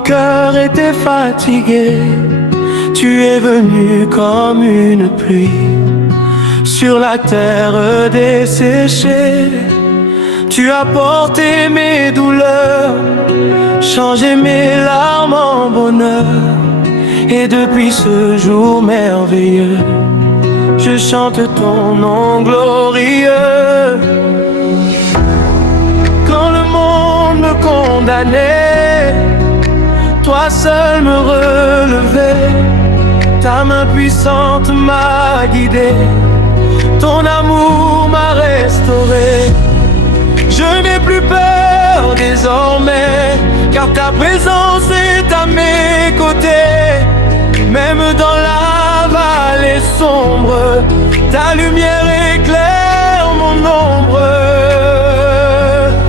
cœur était fatigué, tu es venu comme une pluie sur la terre desséchée. Tu as porté mes douleurs, changé mes larmes en bonheur. Et depuis ce jour merveilleux, je chante ton nom glorieux. Quand le monde me condamnait, toi seul me relevais. Ta main puissante m'a guidé, ton amour m'a restauré. Je n'ai plus peur désormais, car ta présence est à mes côtés. Même dans la vallée sombre, ta lumière éclaire mon ombre.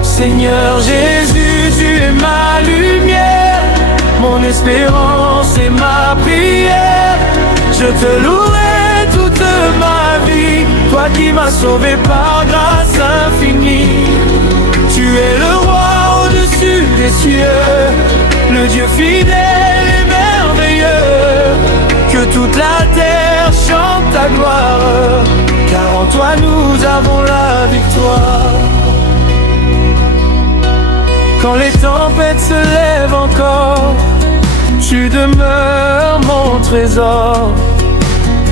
Seigneur Jésus, tu es ma lumière, mon espérance et ma prière. Je te louerai toute ma vie, toi qui m'as sauvé par grâce infinie. Tu es le roi au-dessus des cieux, le Dieu fidèle et merveilleux. Que toute la terre chante ta gloire, car en toi nous avons la victoire. Quand les tempêtes se lèvent encore, tu demeures mon trésor.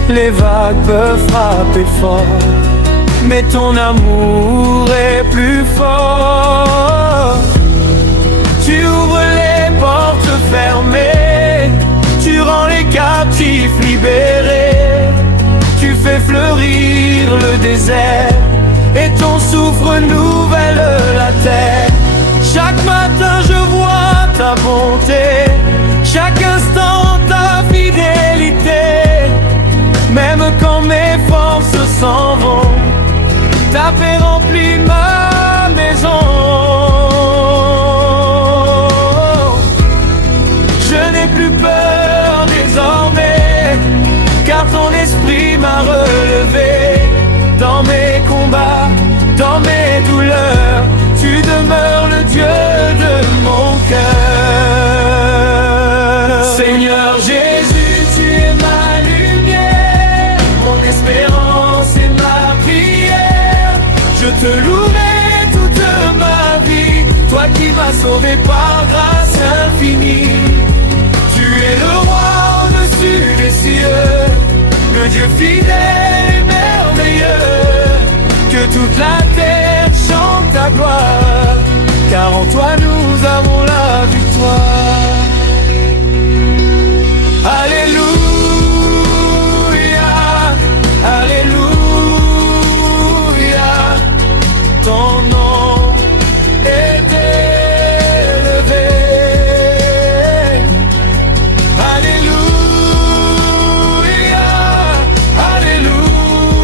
Les vagues peuvent frapper fort, mais ton amour est plus fort. Tu ouvres les portes fermées, tu rends les captifs libérés. Tu fais fleurir le désert, et ton souffle renouvelle la terre. Chaque matin je vois ta bonté, chaque instant ta fidélité. Même quand mes forces s'en vont, ta paix remplit ma maison. Je n'ai plus peur désormais, car ton esprit m'a relevé. Dans mes combats, dans mes douleurs, tu demeures le Dieu de mon cœur. Seigneur Jésus, tu es ma lumière, mon espérance et ma prière. Je te louerai toute ma vie, toi qui m'as sauvé par grâce infinie. Tu es le roi au-dessus des cieux, le Dieu fidèle et merveilleux. Que toute la terre chante ta gloire, car en toi nous avons la victoire. Alléluia, alléluia, ton nom est élevé. Alléluia, alléluia,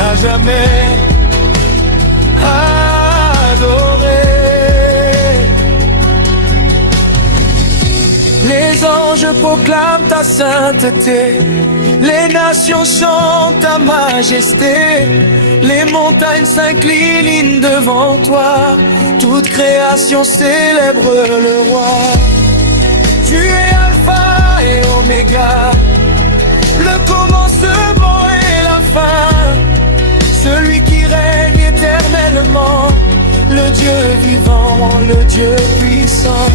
à jamais adoré. Les anges proclament ta sainteté, les nations chantent ta majesté, les montagnes s'inclinent devant toi, toute création célèbre le roi. Tu es Alpha et Oméga, le commencement et la fin, celui qui règne éternellement, le Dieu vivant, le Dieu puissant.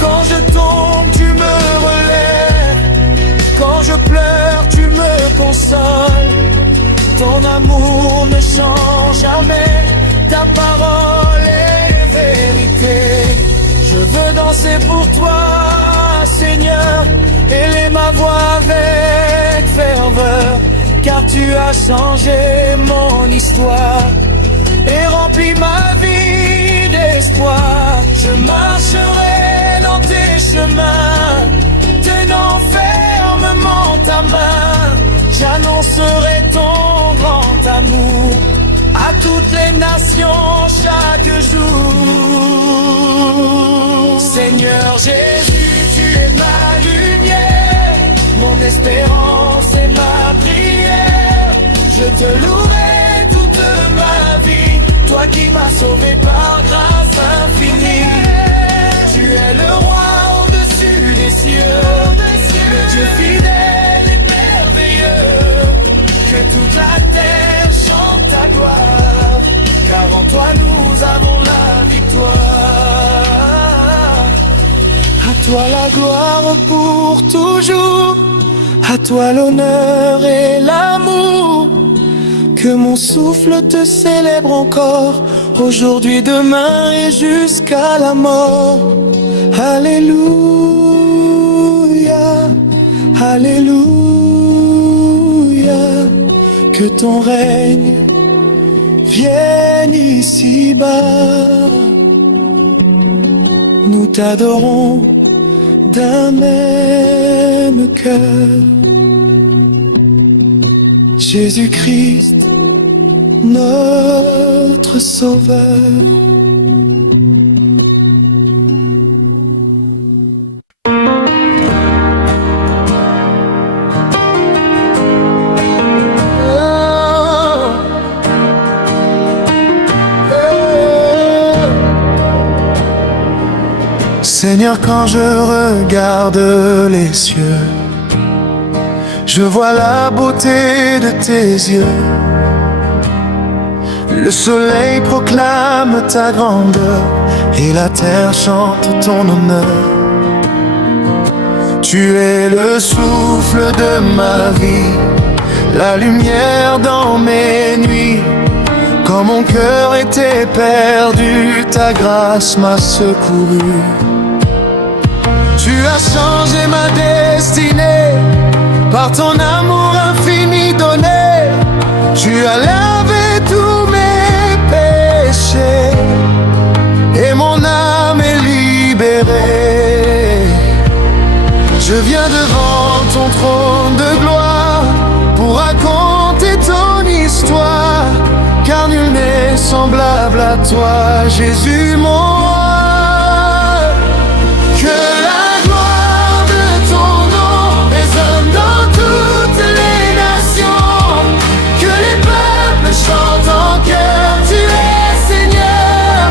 Quand je tombe, tu me relèves, quand je pleure, tu me consoles. Ton amour ne change jamais, ta parole est vérité. Je veux danser pour toi, Seigneur, élever ma voix avec ferveur, car tu as changé mon histoire et rempli ma vie d'espoir. Je marcherai dans tes chemins, tenant fermement ta main. J'annoncerai ton grand amour à toutes les nations chaque jour. Seigneur Jésus, tu es ma lumière, mon espérance et ma prière. Je te louerai toute ma vie, toi qui m'as sauvé par grâce infinie. toi la gloire pour toujours, à toi l'honneur et l'amour. Que mon souffle te célèbre encore, aujourd'hui, demain et jusqu'à la mort. Alléluia, Alléluia. Que ton règne vienne ici-bas. Nous t'adorons d'un même cœur. Jésus-Christ, notre Sauveur. Seigneur, quand je regarde les cieux, je vois la beauté de tes yeux. Le soleil proclame ta grandeur et la terre chante ton honneur. Tu es le souffle de ma vie, la lumière dans mes nuits. Quand mon cœur était perdu, ta grâce m'a secouru. Tu as changé ma destinée par ton amour infini donné. Tu as lavé tous mes péchés et mon âme est libérée. Je viens devant ton trône de gloire pour raconter ton histoire, car nul n'est semblable à toi, Jésus mon roi. Que la gloire de ton nom résonne dans toutes les nations, que les peuples chantent en chœur, tu es Seigneur.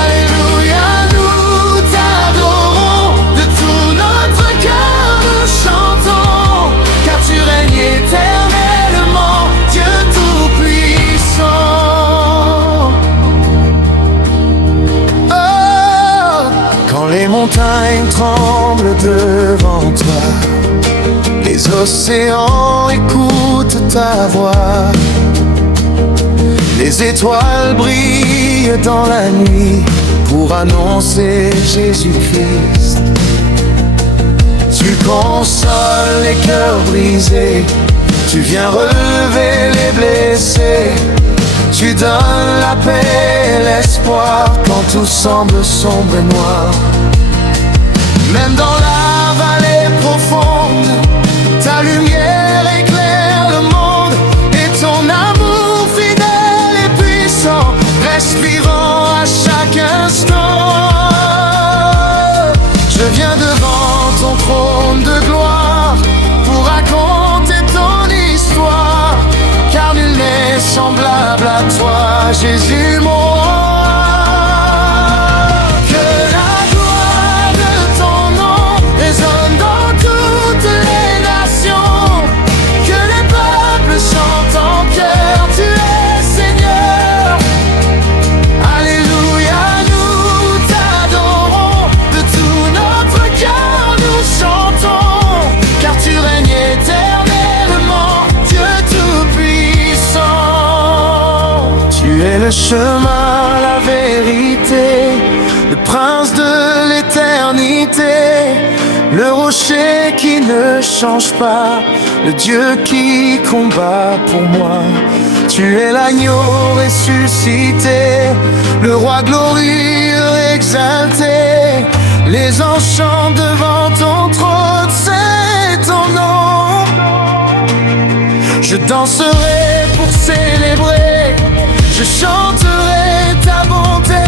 Alléluia, nous t'adorons, de tout notre cœur nous chantons, car tu règnes éternellement, Dieu tout-puissant. Oh, quand les montagnes tremblent devant toi, les océans écoutent ta voix, les étoiles brillent dans la nuit pour annoncer Jésus-Christ. Tu consoles les cœurs brisés, tu viens relever les blessés. Tu donnes la paix et l'espoir quand tout semble sombre et noir. Même dans la vallée profonde, ta lumière éclaire le monde, et ton amour fidèle et puissant reste vivant à chaque instant. Je viens devant ton trône de gloire pour raconter ton histoire, car nul n'est semblable à toi, Jésus mon roi. Que la gloire de ton nom résonne dans toutes les nations, que les peuples chantent en chœur, tu es Seigneur. Alléluia, nous t'adorons, de tout notre cœur nous chantons, car tu règnes éternellement, Dieu tout-puissant. Tu es le chemin, la vérité, le prince de l'éternité, le rocher qui ne change pas, le Dieu qui combat pour moi. Tu es l'agneau ressuscité, le roi glorieux exalté. Les anges chantent devant ton trône, c'est ton nom. Je danserai pour célébrer, je chanterai ta bonté,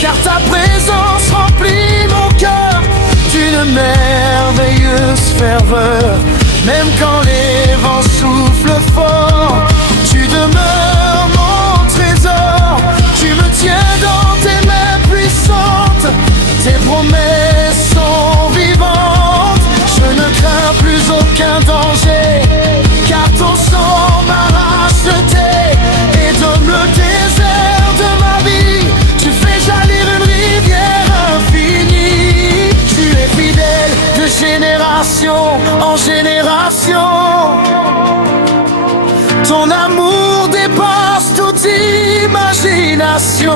car ta présence remplit mon cœur d'une merveilleuse ferveur. Même quand les vents soufflent fort, tu demeures mon trésor. Tu me tiens dans tes mains puissantes, tes promesses sont vivantes. Je ne crains plus aucun danger, car ton sang m'a racheté et donne le désert de ma vie. Tu fais jaillir une rivière infinie. Ton amour dépasse toute imagination.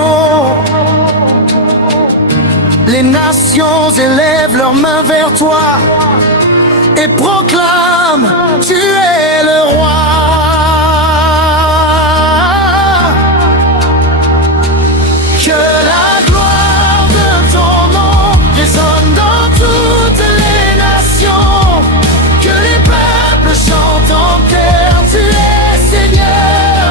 Les nations élèvent leurs mains vers toi et proclament: tu es le roi. Que la gloire de ton nom résonne dans toutes les nations. Que les peuples chantent en chœur: tu es Seigneur.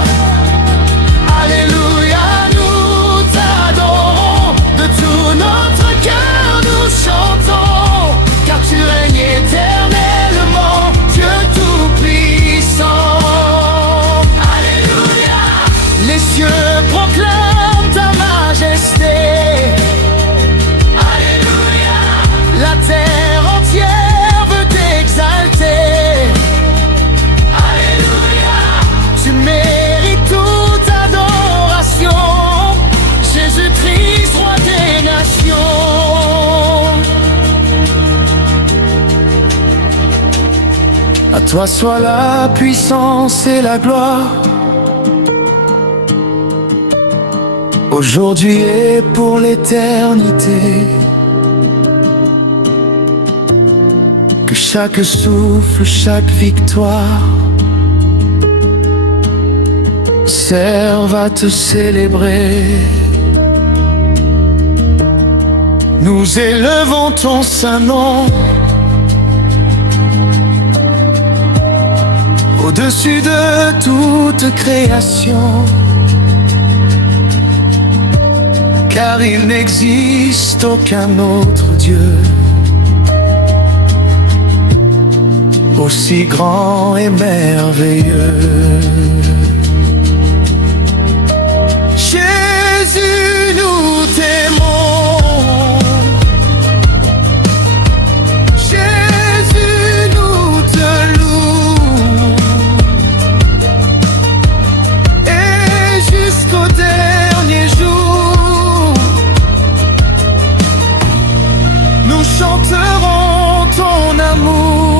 Alléluia, nous t'adorons. De tout notre cœur nous chantons, car tu règnes éternellement, Dieu tout-puissant. Alléluia. Les cieux proclament ta majesté. Alléluia. La terre entière veut t'exalter. Alléluia. Tu mérites toute adoration, Jésus-Christ, roi des nations. À toi soit la puissance et la gloire, aujourd'hui et pour l'éternité. Que chaque souffle, chaque victoire serve à te célébrer. Nous élevons ton saint nom au-dessus de toute création, car il n'existe aucun autre Dieu aussi grand et merveilleux. Jésus, nous t'aimons. Jésus, nous te louons. Et jusqu'au dernier jour, nous chanterons ton amour.